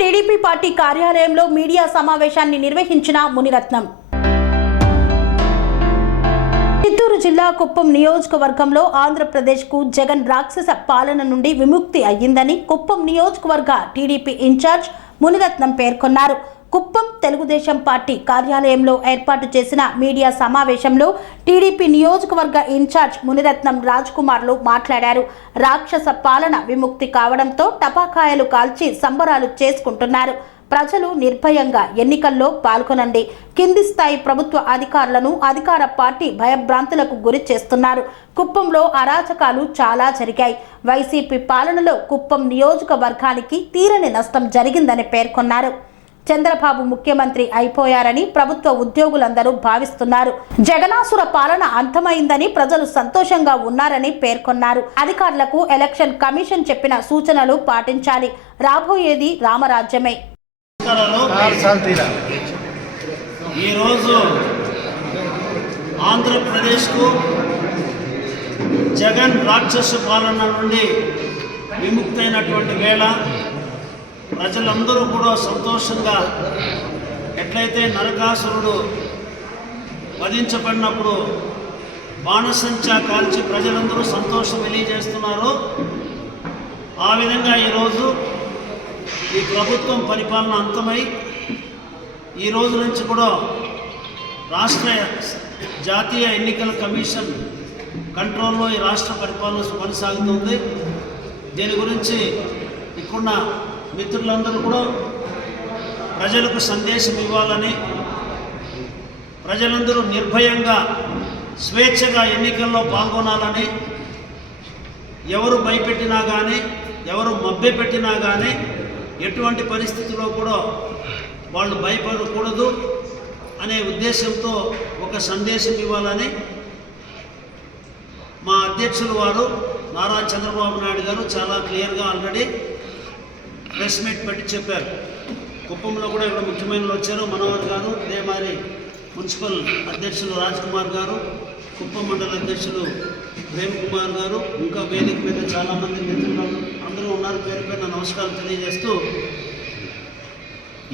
TDP party కార్యాలయంలో media సమావేశాన్ని నిర్వహించిన మునిరత్నం. చిత్తూరు జిల్లా కుప్పం నియోజకవర్గంలో ఆంధ్రప్రదేశ్కు జగన్ రాక్షస పాలన నుండి విముక్తి అయ్యిందని కుప్పం నియోజకవర్గ టీడీపీ ఇన్ఛార్జ్ మునిరత్నం పేర్కొన్నారు. కుప్పం తెలుగుదేశం పార్టీ కార్యాలయంలో ఏర్పాటు చేసిన మీడియా సమావేశంలో టీడీపీ నియోజకవర్గ ఇన్ఛార్జ్ మునిరత్నం రాజ్ కుమార్లు మాట్లాడారు. రాక్షస పాలన విముక్తి కావడంతో టపాకాయలు కాల్చి సంబరాలు చేసుకుంటున్నారు. ప్రజలు నిర్భయంగా ఎన్నికల్లో పాల్గొనండి. కింది స్థాయి ప్రభుత్వ అధికారులను అధికార పార్టీ భయభ్రాంతులకు గురి చేస్తున్నారు. కుప్పంలో అరాచకాలు చాలా జరిగాయి. వైసీపీ పాలనలో కుప్పం నియోజకవర్గానికి తీరని నష్టం జరిగిందని పేర్కొన్నారు. చంద్రబాబు ముఖ్యమంత్రి అయిపోయారని ప్రభుత్వ ఉద్యోగులందరూ భావిస్తున్నారు. జగనాసుర పాలన అంతమైందని ప్రజలు సంతోషంగా ఉన్నారని పేర్కొన్నారు. అధికారులకు ఎలక్షన్ కమిషన్ చెప్పిన సూచనలు పాటించాలి. రాబోయేది రామరాజ్యమే. ఈరోజు ఆంధ్రప్రదేశ్కు జగన్ రాక్షస పాలన నుండి విముక్తైనటువంటి వేళ ప్రజలందరూ కూడా సంతోషంగా, ఎట్లయితే నరకాసురుడు వధించబడినప్పుడు బాణసంచా కాల్చి ప్రజలందరూ సంతోషం తెలియజేస్తున్నారో ఆ విధంగా ఈరోజు ఈ ప్రభుత్వం పరిపాలన అంతమై ఈ రోజు నుంచి కూడా రాష్ట్ర జాతీయ ఎన్నికల కమిషన్ కంట్రోల్లో ఈ రాష్ట్ర పరిపాలన కొనసాగుతుంది. దీని గురించి ఇక్కడున్న మిత్రులందరూ కూడా ప్రజలకు సందేశం ఇవ్వాలని, ప్రజలందరూ నిర్భయంగా స్వేచ్ఛగా ఎన్నికల్లో పాల్గొనాలని, ఎవరు భయపెట్టినా కానీ, ఎవరు మభ్యపెట్టినా కానీ ఎటువంటి పరిస్థితుల్లో కూడా వాళ్ళు భయపడకూడదు అనే ఉద్దేశంతో ఒక సందేశం ఇవ్వాలని మా అధ్యక్షులు వారు నారా చంద్రబాబు నాయుడు గారు చాలా క్లియర్గా ఆల్రెడీ ప్రెస్ మీట్ పెట్టి చెప్పారు. కుప్పంలో కూడా ఇక్కడ ముఖ్యమైన వచ్చారు, మనోహర్ గారు, అదే మరి మున్సిపల్ అధ్యక్షులు రాజ్ కుమార్ గారు, కుప్పం మండల అధ్యక్షులు ప్రేమ్ కుమార్ గారు, ఇంకా వేదిక మీద చాలామంది మిత్రులు అందరూ ఉన్నారు. పేరు పేరున నమస్కారం తెలియజేస్తూ,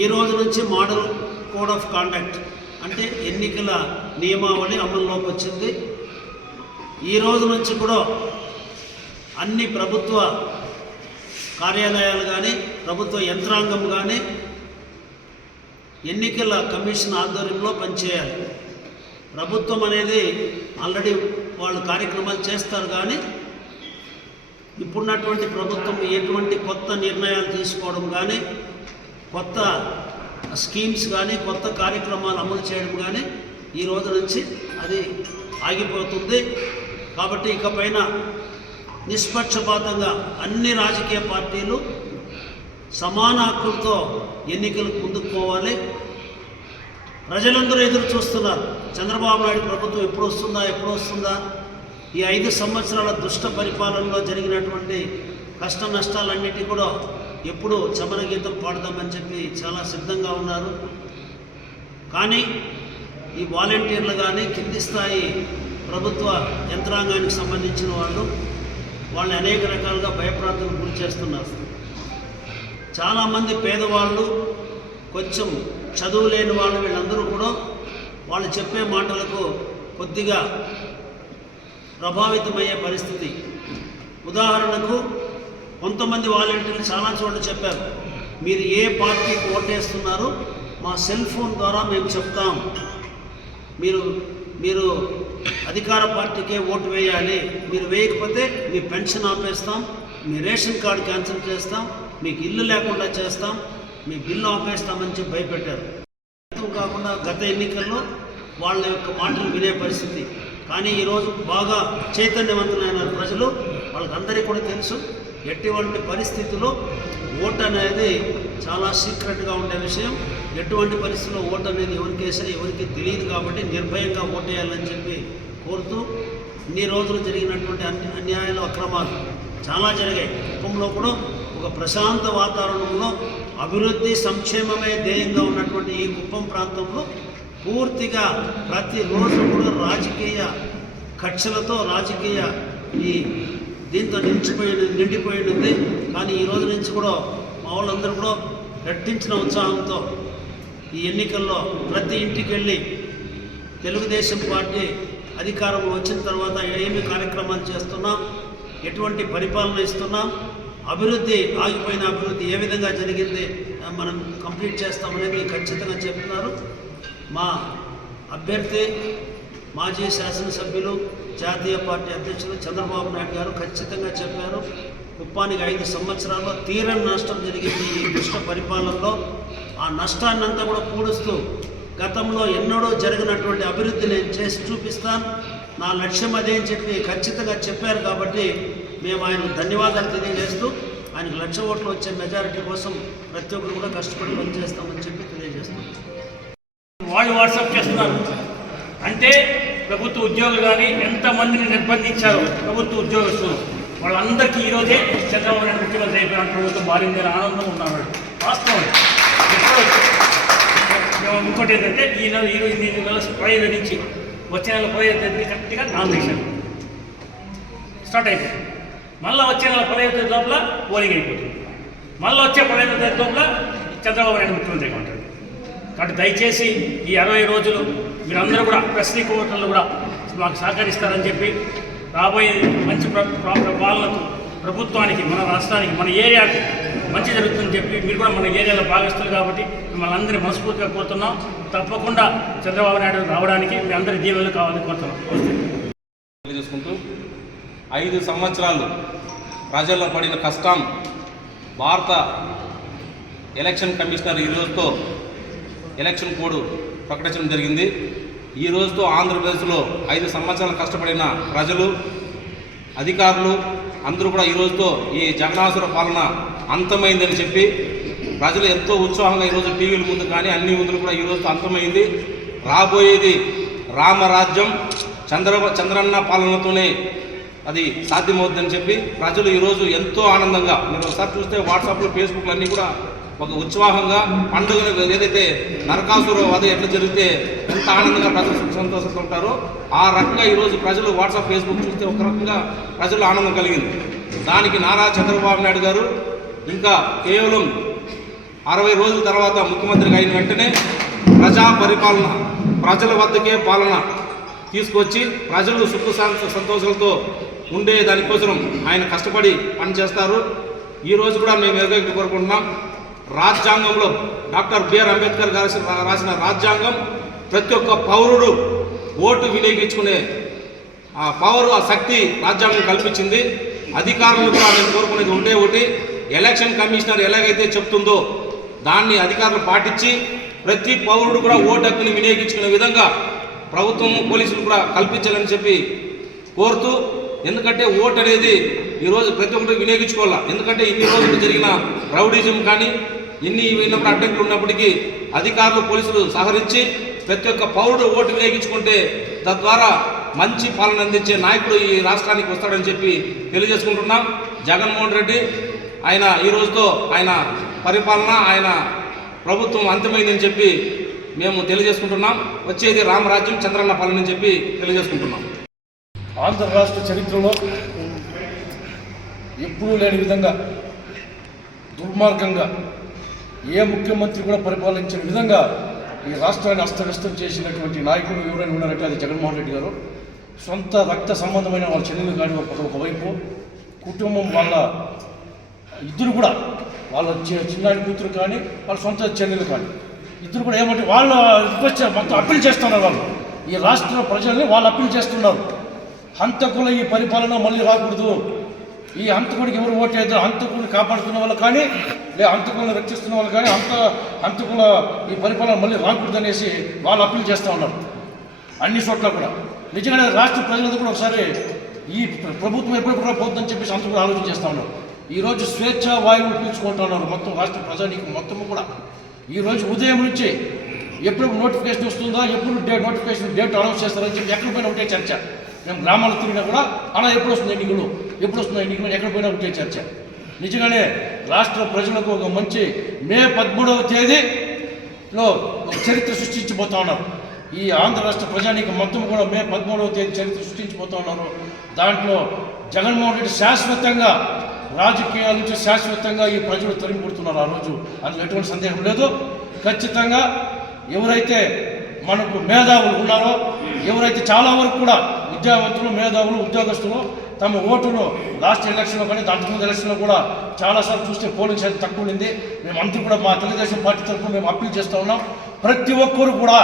ఈ రోజు నుంచి మోడల్ కోడ్ ఆఫ్ కాండక్ట్ అంటే ఎన్నికల నియమావళి అమల్లోకి వచ్చింది. ఈ రోజు నుంచి కూడా అన్ని ప్రభుత్వ కార్యాలయాలు కానీ, ప్రభుత్వ యంత్రాంగం కానీ ఎన్నికల కమిషన్ ఆధ్వర్యంలో పనిచేయాలి. ప్రభుత్వం అనేది ఆల్రెడీ వాళ్ళు కార్యక్రమాలు చేస్తారు, కానీ ఇప్పుడున్నటువంటి ప్రభుత్వం ఎటువంటి కొత్త నిర్ణయాలు తీసుకోవడం కానీ, కొత్త స్కీమ్స్ కానీ, కొత్త కార్యక్రమాలు అమలు చేయడం కానీ ఈ రోజు నుంచి అది ఆగిపోతుంది. కాబట్టి ఇకపైన నిష్పక్షపాతంగా అన్ని రాజకీయ పార్టీలు సమాన హక్కులతో ఎన్నికలకు ముందుకు పోవాలి. ప్రజలందరూ ఎదురు చూస్తున్నారు, చంద్రబాబు నాయుడు ప్రభుత్వం ఎప్పుడు వస్తుందా. ఈ 5 సంవత్సరాల దుష్ట పరిపాలనలో జరిగినటువంటి కష్ట నష్టాలన్నిటి కూడా ఎప్పుడు చమన గీతం పాడదామని చెప్పి చాలా సిద్ధంగా ఉన్నారు. కానీ ఈ వాలంటీర్లు కానీ, కింది స్థాయి ప్రభుత్వ యంత్రాంగానికి సంబంధించిన వాళ్ళని అనేక రకాలుగా భయప్రాంతాలకు గురి చేస్తున్నారు. చాలామంది పేదవాళ్ళు, కొంచెం చదువు లేని వాళ్ళు, వీళ్ళందరూ కూడా వాళ్ళు చెప్పే మాటలకు కొద్దిగా ప్రభావితమయ్యే పరిస్థితి. ఉదాహరణకు కొంతమంది వాలంటీర్లు చాలా చోట్ల చెప్పారు, మీరు ఏ పార్టీకి ఓటేస్తున్నారో మా సెల్ ఫోన్ ద్వారా మేము చెప్తాం, మీరు అధికార పార్టీకే ఓటు వేయాలి, మీరు వేయకపోతే మీ పెన్షన్ ఆపేస్తాం, మీ రేషన్ కార్డు క్యాన్సిల్ చేస్తాం, మీకు ఇల్లు లేకుండా చేస్తాం, మీ బిల్లు ఆపేస్తామని చెప్పి భయపెట్టారు. కాకుండా గత ఎన్నికల్లో వాళ్ళ యొక్క మాటలు వినే పరిస్థితి. కానీ ఈరోజు బాగా చైతన్యవంతులైన ప్రజలు, వాళ్ళకందరికీ కూడా తెలుసు ఎటువంటి పరిస్థితుల్లో ఓటు అనేది చాలా సీక్రెట్గా ఉండే విషయం. ఎటువంటి పరిస్థితుల్లో ఓటు అనేది ఎవరికి తెలియదు. కాబట్టి నిర్భయంగా ఓటేయాలని చెప్పి కోరుతూ, ఇన్ని రోజులు జరిగినటువంటి అన్యాయాలు, అక్రమాలు చాలా జరిగాయి. కుప్పంలో కూడా ఒక ప్రశాంత వాతావరణంలో అభివృద్ధి సంక్షేమమే ధ్యేయంగా ఉన్నటువంటి ఈ కుప్పం ప్రాంతంలో పూర్తిగా ప్రతిరోజు కూడా రాజకీయ కక్షలతో, రాజకీయ ఈ దీంతో నిండిపోయింది. కానీ ఈ రోజు నుంచి కూడా మా వాళ్ళందరూ కూడా రెట్టించిన ఉత్సాహంతో ఈ ఎన్నికల్లో ప్రతి ఇంటికి వెళ్ళి తెలుగుదేశం పార్టీ అధికారంలో వచ్చిన తర్వాత ఏమి కార్యక్రమాలు చేస్తున్నాం, ఎటువంటి పరిపాలన ఇస్తున్నాం, అభివృద్ధి ఆగిపోయిన అభివృద్ధి ఏ విధంగా జరిగింది మనం కంప్లీట్ చేస్తామనేది ఖచ్చితంగా చెప్తున్నారు. మా అభ్యర్థి మాజీ శాసనసభ్యులు జాతీయ పార్టీ అధ్యక్షులు చంద్రబాబు నాయుడు గారు ఖచ్చితంగా చెప్పారు. కుప్పానికి 5 సంవత్సరాల్లో తీరని నష్టం జరిగింది ఈ దుష్ట పరిపాలనలో. ఆ నష్టాన్నంతా కూడా పూడుస్తూ గతంలో ఎన్నడూ జరిగినటువంటి అభివృద్ధి నేను చేసి చూపిస్తాను, నా లక్ష్యం అదే అని చెప్పి ఖచ్చితంగా చెప్పారు. కాబట్టి మేము ఆయనకు ధన్యవాదాలు తెలియజేస్తూ ఆయనకు 1,00,000 ఓట్లు వచ్చే మెజారిటీ కోసం ప్రతి ఒక్కరు కూడా కష్టపడి పనిచేస్తామని చెప్పి తెలియజేస్తాం. వాళ్ళు వాట్సాప్ చేస్తున్నారు అంటే ప్రభుత్వ ఉద్యోగులు కానీ ఎంతమందిని నిర్బంధించారు ప్రభుత్వ ఉద్యోగస్తులు వాళ్ళందరికీ ఈరోజే చంద్రబాబు నాయుడు ముఖ్యమంత్రి అయిపోయిన ప్రభుత్వం మారిందని ఆనందం ఉన్నాడు. వాస్తవం. ఇంకోటి ఏంటంటే ఈ నెల 15 నుంచి వచ్చే నెల 15 తేదీ కరెక్ట్గా నామినేషన్ స్టార్ట్ అయిపోతుంది. మళ్ళీ వచ్చే నెల 15 తేదీ లోపల పోలింగ్ అయిపోతుంది. మళ్ళీ వచ్చే 15 తేదీ లోపల చంద్రబాబు నాయుడు ముఖ్యమంత్రిగా ఉంటాడు. కాబట్టి దయచేసి ఈ 60 రోజులు మీరందరూ కూడా ప్రెస్ రిపోర్టర్లు కూడా మాకు సహకరిస్తారని చెప్పి రాబోయే మంచి పాలనకు ప్రభుత్వానికి, మన రాష్ట్రానికి, మన ఏరియాకి మంచి జరుగుతుందని చెప్పి మీరు కూడా మన ఏరియాలో భాగస్తులు కాబట్టి మిమ్మల్ని అందరినీ మనస్ఫూర్తిగా కోరుతున్నాం. తప్పకుండా చంద్రబాబు నాయుడు రావడానికి మీ అందరి దీవెనలు కావాలని కోరుతున్నాం. తెలియజేసుకుంటూ 5 సంవత్సరాలు ప్రజల్లో పడిన కష్టం భారత ఎలక్షన్ కమిషనర్ ఈ రోజుతో ఎలక్షన్ కోడ్ ప్రకటించడం జరిగింది. ఈ రోజుతో ఆంధ్రప్రదేశ్లో 5 సంవత్సరాలు కష్టపడిన ప్రజలు, అధికారులు అందరూ కూడా ఈ రోజుతో ఈ జగనాసుర పాలన అంతమైందని చెప్పి ప్రజలు ఎంతో ఉత్సాహంగా ఈరోజు టీవీల ముందు కానీ అన్ని ముందులు కూడా ఈ రోజుతో అంతమైంది. రాబోయేది రామరాజ్యం, చంద్రన్న పాలనతోనే అది సాధ్యమవుతుందని చెప్పి ప్రజలు ఈరోజు ఎంతో ఆనందంగా, మీరు ఒకసారి చూస్తే వాట్సాప్లో, ఫేస్బుక్లో అన్నీ కూడా ఒక ఉత్సాహంగా పండుగను ఏదైతే నరకాసుర వధ ఎట్లా జరిగితే ఎంత ఆనందంగా ప్రజలు సంతోషంగా ఉంటారో ఆ రకంగా ఈరోజు ప్రజలు వాట్సాప్, ఫేస్బుక్ చూస్తే ఒక రకంగా ప్రజలు ఆనందం కలిగింది. దానికి నారా చంద్రబాబు నాయుడు గారు ఇంకా కేవలం 60 రోజుల తర్వాత ముఖ్యమంత్రిగా అయిన వెంటనే ప్రజా పరిపాలన, ప్రజల వద్దకే పాలన తీసుకొచ్చి ప్రజలు సుఖ సంతోషాలతో ఉండే దానికోసం ఆయన కష్టపడి పనిచేస్తారు. ఈరోజు కూడా మేము ఎదుగు కోరుకుంటున్నాం. రాజ్యాంగంలో డాక్టర్ బిఆర్ అంబేద్కర్ గారు రాసిన రాజ్యాంగం ప్రతి ఒక్క పౌరుడు ఓటు వినియోగించుకునే ఆ పవర్, ఆ శక్తి రాజ్యాంగం కల్పించింది. అధికారులు కూడా నేను కోరుకునేది ఒకటి, ఎలక్షన్ కమిషనర్ ఎలాగైతే చెప్తుందో దాన్ని అధికారులు పాటించి ప్రతి పౌరుడు కూడా ఓటు హక్కుని వినియోగించుకునే విధంగా ప్రభుత్వం, పోలీసులు కూడా కల్పించాలని చెప్పి కోరుతూ, ఎందుకంటే ఓటు అనేది ఈరోజు ప్రతి ఒక్కరు వినియోగించుకోవాలా. ఎందుకంటే ఇన్ని రోజులు జరిగిన రౌడీజం కానీ ఎన్ని విన్నప్పుడు అడ్డంకులు ఉన్నప్పటికీ అధికారులు, పోలీసులు సహకరించి ప్రతి ఒక్క పౌరుడు ఓటు వినియోగించుకుంటే తద్వారా మంచి పాలన అందించే నాయకుడు ఈ రాష్ట్రానికి వస్తాడని చెప్పి తెలియజేసుకుంటున్నాం. జగన్మోహన్ రెడ్డి ఆయన ఈ రోజుతో ఆయన పరిపాలన, ఆయన ప్రభుత్వం అంతమైందని చెప్పి మేము తెలియజేసుకుంటున్నాం. వచ్చేది రామరాజ్యం, చంద్రన్న పాలన అని చెప్పి తెలియజేసుకుంటున్నాం. ఆంధ్ర రాష్ట్ర చరిత్రలో ఎప్పుడూ లేని విధంగా దుర్మార్గంగా ఏ ముఖ్యమంత్రి కూడా పరిపాలించిన విధంగా ఈ రాష్ట్రాన్ని అస్తవ్యస్తం చేసినటువంటి నాయకుడు ఎవరైనా ఉన్నారంటే అది జగన్మోహన్ రెడ్డి గారు. సొంత రక్త సంబంధమైన వాళ్ళ చెల్లెలు కానీ ఒకవైపు, కుటుంబం వాళ్ళ ఇద్దరు కూడా, వాళ్ళ చిన్నాడి కూతురు కానీ వాళ్ళ సొంత చెల్లెలు కానీ ఇద్దరు కూడా ఏమంటే వాళ్ళు రిక్వెస్ట్ మొత్తం అప్పీల్ చేస్తున్నారు. వాళ్ళు ఈ రాష్ట్ర ప్రజల్ని వాళ్ళు అప్పీల్ చేస్తున్నారు. హంతకుల ఈ పరిపాలన మళ్ళీ రాకూడదు, ఈ హంతకుడికి ఎవరు ఓటేద్దారు, హంతకుడిని కాపాడుతున్న వాళ్ళు కానీ హంతకులను రక్షిస్తున్న వాళ్ళు కానీ హంతకుల ఈ పరిపాలన మళ్ళీ రాకూడదు అనేసి వాళ్ళు అప్పీల్ చేస్తూ ఉన్నారు అన్ని చోట్ల కూడా. నిజంగానే రాష్ట్ర ప్రజలందరూ కూడా ఒకసారి ఈ ప్రభుత్వం ఎప్పుడు పోతుందని చెప్పేసి అంతా కూడా ఆలోచన చేస్తూ ఉన్నారు. ఈరోజు స్వేచ్ఛ వాయువులు పీల్చుకుంటూ ఉన్నారు మొత్తం రాష్ట్ర ప్రజానికి మొత్తము కూడా. ఈరోజు ఉదయం నుంచి ఎప్పుడు నోటిఫికేషన్ వస్తుందా, ఎప్పుడు నోటిఫికేషన్ డేట్ అనౌన్స్ చేస్తారని చెప్పి ఎక్కడ పోయినా ఒకటే చర్చ. మేము గ్రామాలు తిరిగినా కూడా అలా ఎప్పుడు వస్తుంది ఎన్నికలు, ఎప్పుడు వస్తుంది ఎన్నికలు, ఎక్కడ పోయినా ఒకటే చర్చ. నిజంగానే రాష్ట్ర ప్రజలకు ఒక మంచి మే 13వ తేదీలో ఒక చరిత్ర సృష్టించిపోతా ఉన్నారు. ఈ ఆంధ్ర రాష్ట్ర ప్రజానికి మొత్తం కూడా మే 13వ తేదీ చరిత్ర సృష్టించిపోతా ఉన్నారు. దాంట్లో జగన్మోహన్ రెడ్డి శాశ్వతంగా రాజకీయాల నుంచి శాశ్వతంగా ఈ ప్రజలు తరిమి కొడుతున్నారు ఆ రోజు, అందులో ఎటువంటి సందేహం లేదు. ఖచ్చితంగా ఎవరైతే మనకు మేధావులు ఉన్నారో, ఎవరైతే చాలా వరకు కూడా విద్యావంతులు, మేధావులు, ఉద్యోగస్తులు తమ ఓటును లాస్ట్ ఎలక్షన్లో కానీ దాంట్లో ముందు ఎలక్షన్లో కూడా చాలాసార్లు చూస్తే పోలింగ్ శాతం తక్కువ ఉండింది. మేమంతా కూడా మా తెలుగుదేశం పార్టీ తరఫున మేము అప్పీల్ చేస్తూ ఉన్నాం. ప్రతి ఒక్కరు కూడా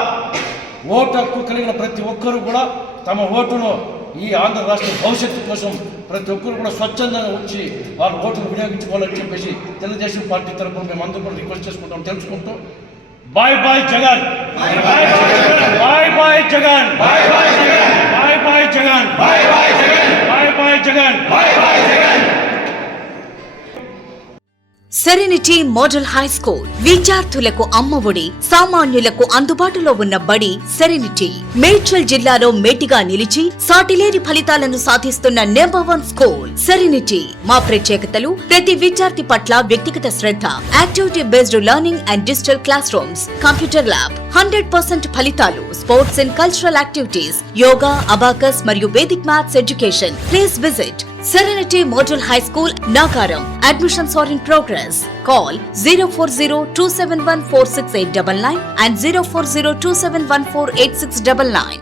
ఓటు హక్కు కలిగిన ప్రతి ఒక్కరు కూడా తమ ఓటును ఈ ఆంధ్ర రాష్ట్ర భవిష్యత్తు కోసం ప్రతి ఒక్కరు కూడా స్వచ్ఛందంగా వచ్చి వాళ్ళ ఓటును వినియోగించుకోవాలని చెప్పేసి తెలుగుదేశం పార్టీ తరఫున మేము అందరూ కూడా రిక్వెస్ట్ చేసుకుంటాం, తెలుసుకుంటూ bye bye Jagan, bye bye Jagan, bye bye Jagan, bye bye Jagan, bye bye Jagan. Serenity model high school విద్యార్థులకు అమ్మఒడి, సామాన్యులకు అందుబాటులో ఉన్న బడి సెరెనిటీ. మేడ్చల్ జిల్లాలో మేటిగా నిలిచి సాటిలేని ఫలితాలను సాధిస్తున్న #1 స్కూల్ సెరెనిటీ. మా ప్రత్యేకతలు ప్రతి విద్యార్థి పట్ల వ్యక్తిగత శ్రద్ధ, activity based learning and digital classrooms, computer lab, 100% ఫలితాలు, sports and cultural activities, yoga, abacus మరియు Vedic maths education. Please visit Serenity Model High School, Nagaram. Admissions are in progress. Call 040-271-46899 and 040-271-48699.